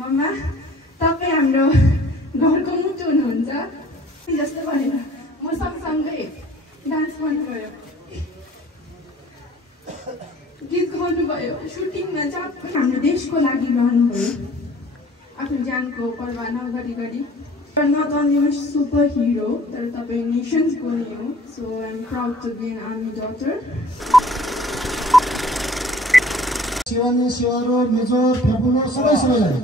मम्मा तपाईं हाम्रो घरको मुटु हुनुहुन्छ जस्तो भनेर म सँगसँगै डान्स गर्नुभयो, गीत गाउनुभयो, सुटिङमा चाहिँ हाम्रो देशको लागि रहनुभयो, आफ्नो ज्यानको परवाह नगरी not only a superhero तर तपाईं नेसन्सको नि हो। So I'm proud to be an army daughter। Shivani शिवारो मेजर फेबुलो सबैलाई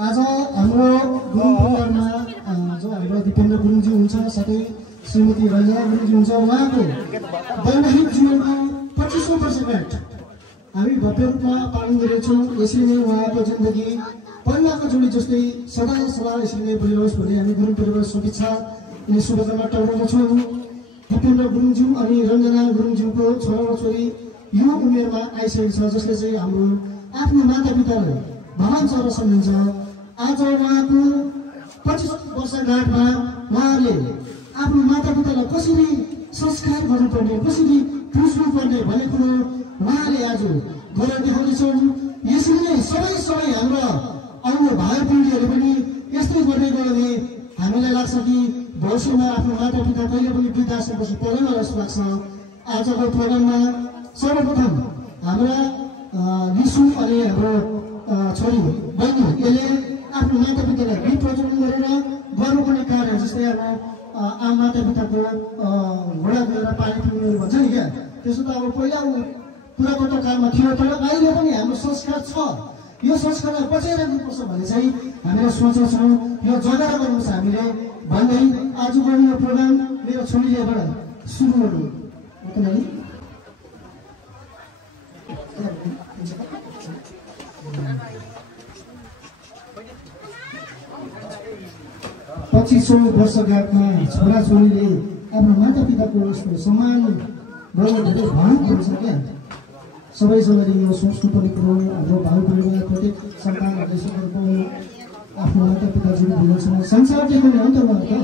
आज हाम्रो गुरुङ परिवारमा जो हाम्रो दिपेन्द्र गुरुङजी हुन्छ, साथै श्रीमती रञ्जना गुरुङजी हुन्छ, उहाँको वैवाहिक जीवनको 25औं वर्षगाँठ हामी भव्य रूपमा पालन गरेछौँ। यसरी नै उहाँको जिन्दगी परिवारको जोडी जस्तै सदा यसरी नै बलिरहोस् भन्ने हामी गुरुङ परिवार शुभेच्छा अनि शुभकामना टक्राउँदछौँ। दिपेन्द्र गुरुङज्यू अनि रञ्जना गुरुङज्यूको छोरा र छोरी यो उमेरमा आइसकेको छ जसले चाहिँ हाम्रो आफ्नो मातापितालाई भगवान सर सम्झिन्छ। आज उहाँको 25 वर्षगाँठमा उहाँले आफ्नो मातापितालाई कसरी संस्कार गर्नुपर्ने, कसरी पुज्नुपर्ने भन्ने कुरो उहाँले आज गरेर देखाउँदैछन्। यसरी नै सबै हाम्रा आउने भाइ बहिनीहरू पनि यस्तै गर्दै गयो भने हामीलाई लाग्छ कि भविष्यमा आफ्नो मातापिता कहिले पनि वृद्धाश्रम बस्नु पर्दैन जस्तो लाग्छ। आजको प्रोग्राममा सर्वप्रथम हाम्रा लिसु अनि हाम्रो छोरी बहिनी यसले आफ्नो मातापितालाई गीत प्रज्वलन गरेर गर्नुपर्ने कार्य जस्तै अब आम मातापिताको घोडा गएर पानी पिउनु भन्छ नि क्या, त्यसो त अब पहिला पुरातत्व कालमा थियो, तर अहिले पनि हाम्रो संस्कार छ। यो संस्कारलाई बचाइ राख्नुपर्छ भन्ने चाहिँ हामीले सोचेका छौँ। यो जगाएर गर्नुपर्छ हामीले भन्दै आजको यो प्रोग्राम मेरो छोरीलेबाट सुरु गर्नु। 25औं वर्षगाँठमा छोराछोरीले आफ्नो मातापिताको यस्तो सम्मान गर्न धेरै भावुक हुन्छ क्या। सबैसँगले यो सोच्नुपर्ने कुरो हाम्रो भाइ बहिनीमा प्रत्येक सन्तानहरूले सबैको आफ्नो मातापिताजीको भूमिका संसार देखाउने हो नि त उहाँहरू त।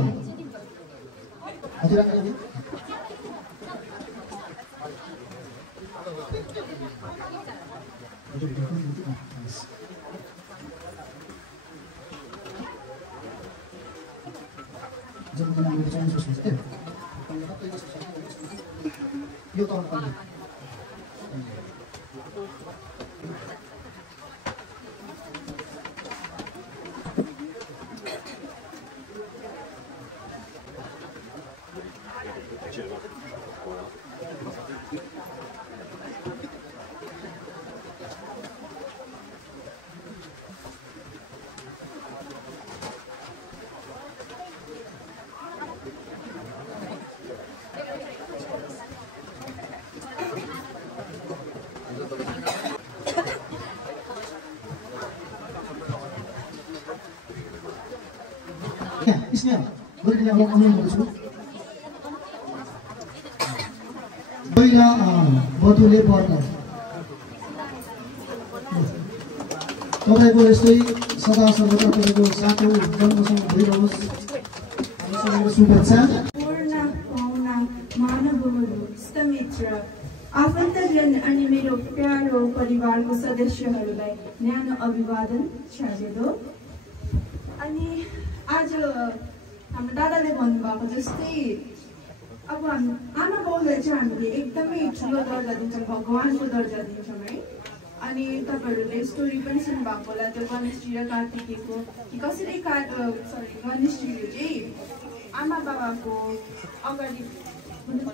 पहिला बधुले पर्दा तपाईँको यस्तै सदा सर्वदा तपाईँको साथो जन्मसँग भइरहोस् हामीसँग शुभेच्छा। आफन्तजन अनि मेरो प्यारो परिवारको सदस्यहरूलाई न्यानो अभिवादन छाजेदो। अनि आज हाम्रो दादाले भन्नुभएको जस्तै अब आमा बाउलाई चाहिँ हामीले एकदमै ठुलो दर्जा दिन्छौँ, भगवानको दर्जा दिन्छौँ है। अनि तपाईँहरूले स्टोरी पनि सुन्नुभएको होला त्यो गणेशजी र कार्तिकेयको कि कसरी गणेशजीले चाहिँ आमा बाबाको अगाडि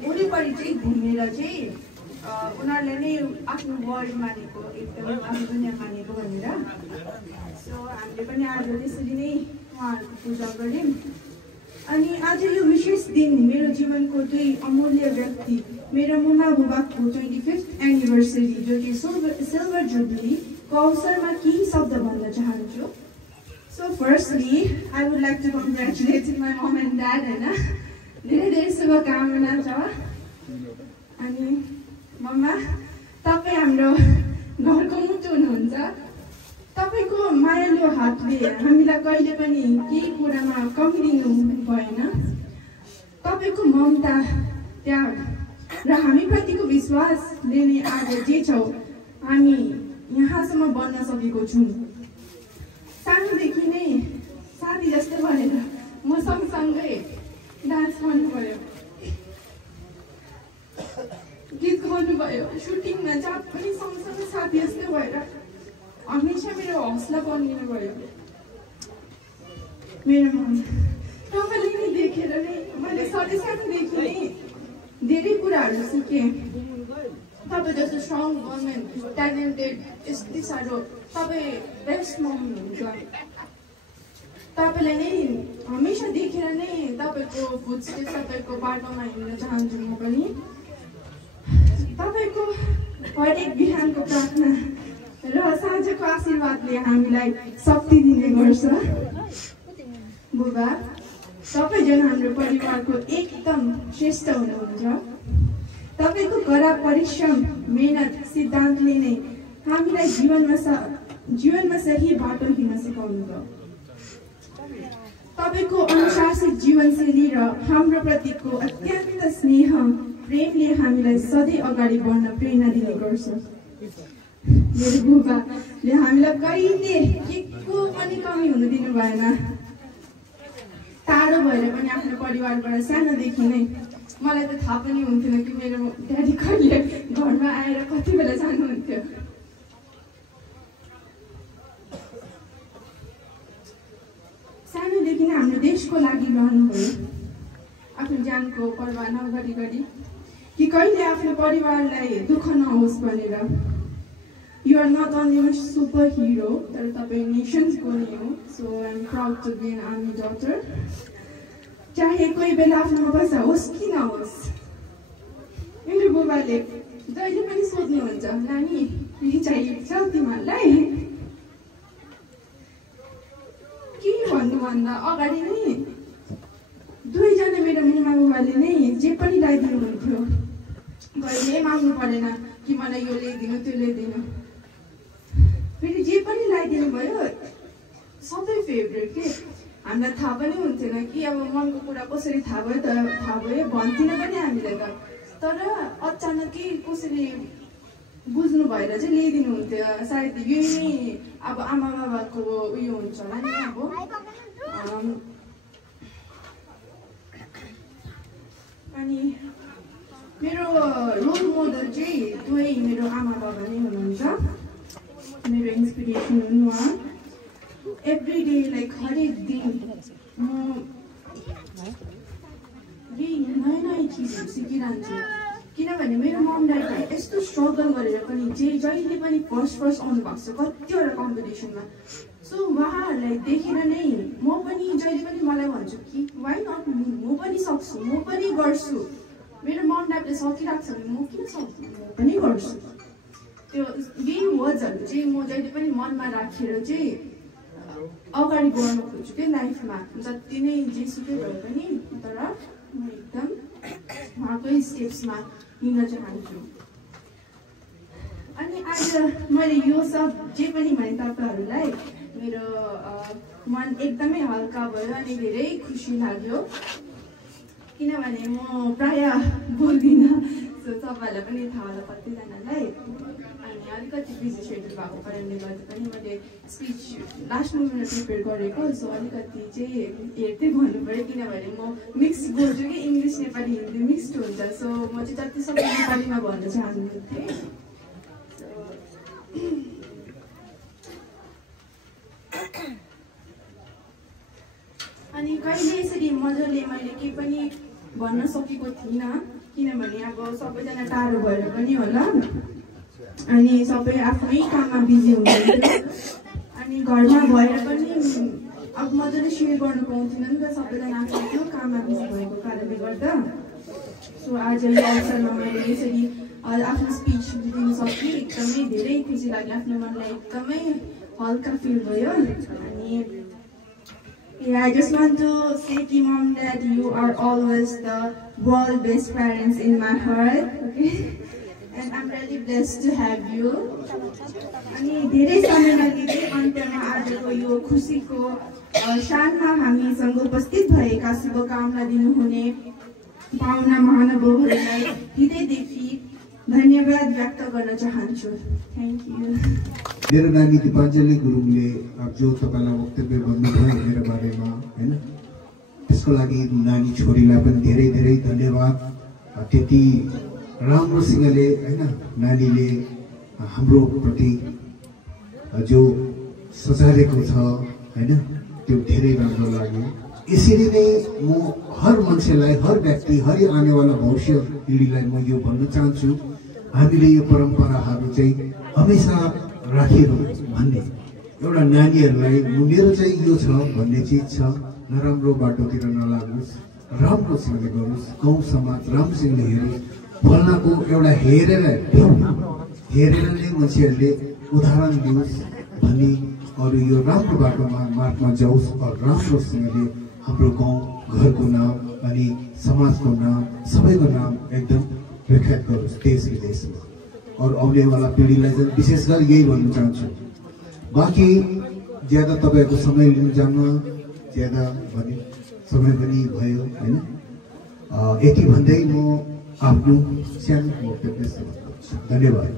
वरिपरि चाहिँ घुमेर चाहिँ उनीहरूलाई नै आफ्नो वर्ड मानेको, एकदमै आफ्नो दुनियाँ मानेको भनेर। सो हामीले पनि आज त्यसरी नै उहाँहरूको पूजा गऱ्यौँ। अनि आज यो विशेष दिन मेरो जीवनको दुई अमूल्य व्यक्ति मेरो मुमा बुबाको 25th एनिभर्सरी जो कि सिल्भर जुबलीको अवसरमा केही शब्द भन्न चाहन्छु। So firstly I would like to congratulate my mom and dad होइन, धेरै शुभकामना छ। अनि मम्मा तपाईँ हाम्रो घरको मुटु हुनुहुन्छ। तपाईँको मायालु हातले हामीलाई कहिले पनि केही कुरामा कमी दिनु भएन। तपाईँको ममता, त्याग र हामीप्रतिको विश्वासले नै आज जे छौँ हामी यहाँसम्म बन्न सकेको छौँ। बनिनु भयो मेरो मन। तपाईँले नि देखेर नै मैले सानोदेखि नै धेरै कुराहरू सिकेँ। तपाईँ जस्तो स्ट्रङ वुमेन, ट्यालेन्टेड, यति साह्रो तपाईँ बेस्ट मम हुनुहुन्छ। तपाईँलाई नै हमेसा देखेर नै तपाईँको फुटस्टेप, तपाईँको बाटोमा हिँड्न चाहन्छु म पनि। तपाईँको हरेक बिहानको प्रार्थना र साँझको आशीर्वादले हामीलाई शक्ति दिने गर्छ। बुबा, सबैजना हाम्रो परिवारको एकदम श्रेष्ठ हुनुहुन्छ। तपाईँको कडा परिश्रम, मेहनत, सिद्धान्तले नै हामीलाई जीवनमा सही बाटो हिँड्न सिकाउनुभयो। तपाईँको अनुशासित जीवनशैली र हाम्रो प्रतिको अत्यन्त स्नेह, प्रेमले हामीलाई सधैँ अगाडि बढ्न प्रेरणा दिने गर्छ। मेरो बुबाले हामीलाई कहिले केको पनि कमी हुन दिनु भएन। टाढो भएर पनि आफ्नो परिवारबाट सानोदेखि नै मलाई त थाहा पनि हुन्थेन कि मेरो ड्याडी कहिले घरमा आएर कति बेला जानुहुन्थ्यो। सानोदेखि नै हाम्रो देशको लागि लड्नुभयो, आफ्नो ज्यानको परवाह नगरी कि कहिले आफ्नो परिवारलाई दुःख नहोस् भनेर। You are not only a super hero, तर तपाईँ नेसन्सको नै हो। So I am proud to be an army daughter. चाहे कोही बेला आफ्नोमा पैसा होस् कि नहोस्, मेरो बुबाले जहिले पनि सोध्नुहुन्छ, नानी के चाहिएको छ तिमीहरूलाई? के भन्नुभन्दा अगाडि नै दुवैजना मेरो मुमा बुबाले नै जे पनि ल्याइदिनुहुन्थ्यो। कहिले माग्नु परेन कि मलाई यो ल्याइदिनु त्यो ल्याइदिनु, फेरि जे पनि ल्याइदिनु भयो। सबै फेभरेट के। हामीलाई थाहा पनि हुन्थेन कि अब मनको कुरा कसरी थाहा भयो भन्थिनँ पनि हामीले त। तर अचानकै कसरी बुझ्नु भएर चाहिँ ल्याइदिनुहुन्थ्यो। सायद यो नै अब आमा बाबाको उयो हुन्छ होला नि। अब अनि मेरो रोल मोडल चाहिँ दुवै मेरो आमा बाबा नै हुनुहुन्छ। मेरो इन्सपिरेसन हुनु उहाँ। एभ्री डे लाइक हरेक दिन म नयाँ नयाँ चिजहरू सिकिरहन्छु। किनभने मेरो मम ड्याडीले यस्तो स्ट्रगल गरेर पनि जहिले पनि फर्स्ट आउनु भएको छ कतिवटा कम्पिटिसनमा। सो उहाँहरूलाई देखेर नै म पनि जहिले पनि मलाई भन्छु कि वाइ नट म पनि सक्छु, म पनि गर्छु। मेरो मम ड्याडले सकिरहेको छ भने म किन सक्छु, म पनि गर्छु। त्यो यही वर्ड्सहरू चाहिँ म जहिले पनि मनमा राखेर चाहिँ अगाडि बढ्न खोज्छु कि लाइफमा। जति नै जेसुकै भए पनि तर म एकदम उहाँकै स्टेप्समा हिँड्न चाहन्छु। अनि आज मैले यो सब जे पनि भने तपाईँहरूलाई मेरो मन एकदमै हल्का भयो अनि धेरै खुसी लाग्यो। किनभने म प्रायः बोल्दिनँ, सो तपाईँहरूलाई पनि थाहा होला कतिजनालाई। अनि अलिकति बिजी सेड्युल भएको कारणले गर्दा पनि मैले स्पिच लास्ट मोमेन्टमा प्रिपेयर गरेको। सो अलिकति चाहिँ हेर्दै भन्नु पऱ्यो, किनभने म मिक्स बोल्छु कि इङ्ग्लिस नेपाली हिन्दी मिक्स्ड हुन्छ। सो म चाहिँ जति सक्दो नेपालीमा भन्न चाहन्थेँ। अनि कहिले यसरी मजाले मैले केही पनि भन्न सकेको थिइनँ, किनभने अब सबैजना टाढो भएर पनि होला। अनि सबै आफ्नै काममा बिजी हुनुहुन्थ्यो। अनि घरमा भएर पनि अब मजाले सेयर गर्नु पाउँथिनँ नि त, सबैजना आफ्नो काममा बिजी भएको कारणले गर्दा। सो आज यो अवसरमा मैले यसरी आफ्नो स्पिच दिनु सकेँ, एकदमै धेरै खुसी लाग्यो। आफ्नो मनलाई एकदमै हल्का फिल भयो। अनि I just want to say to Mom, Dad, you are always the world best parents in my heart. Okay? And I'm really blessed to have you. अनि धेरै समय नलिँदै अन्त्यमा आजको यो खुसीको क्षणमा हामीसँग उपस्थित भएका शुभकामना दिनुहुने पाहुना महानुभावहरूलाई हृदयदेखि धन्यवाद व्यक्त गर्न चाहन्छु। Thank you. मेरो नानी दीपाञ्जली गुरुङले जो तपाईँलाई वक्तव्य भन्नुभयो मेरो बारेमा हैन, त्यसको लागि नानी छोरीलाई पनि धेरै धेरै धन्यवाद। त्यति राम्रोसँगले हैन नानीले हाम्रो प्रति जो सजालेको छ हैन, त्यो धेरै राम्रो लाग्यो। यसरी नै म हर मान्छेलाई, हर व्यक्ति, हर आनेवाला भविष्य पिँढीलाई म यो भन्न चाहन्छु, हामीले यो परम्पराहरू चाहिँ हमेसा राखेरौँ भन्ने। एउटा नानीहरूलाई मेरो चाहिँ यो छ भन्ने चिज छ, नराम्रो बाटोतिर नलागोस्, राम्रोसँगले गरोस्, गाउँ समाज राम्रोसँगले हेरोस्, फल्नाको एउटा हेरेर नै मान्छेहरूले उदाहरण दियोस् भनी अरू यो राम्रो बाटोमा मार्गमा जाओस् और राम्रोसँगले हाम्रो गाउँ घरको नाम अनि समाजको नाम सबैको नाम एकदम प्रख्यात गरोस् देश विदेशमा। और आउनेवाला पिँढीलाई चाहिँ विशेष गरी यही भन्न चाहन्छु। बाँकी ज्यादा तपाईँको समय लिनु जान्न, ज्यादा भने समय पनि भयो हैन, यति भन्दै म आफ्नो सानो वक्तव्य समाप्त गर्छु। धन्यवाद।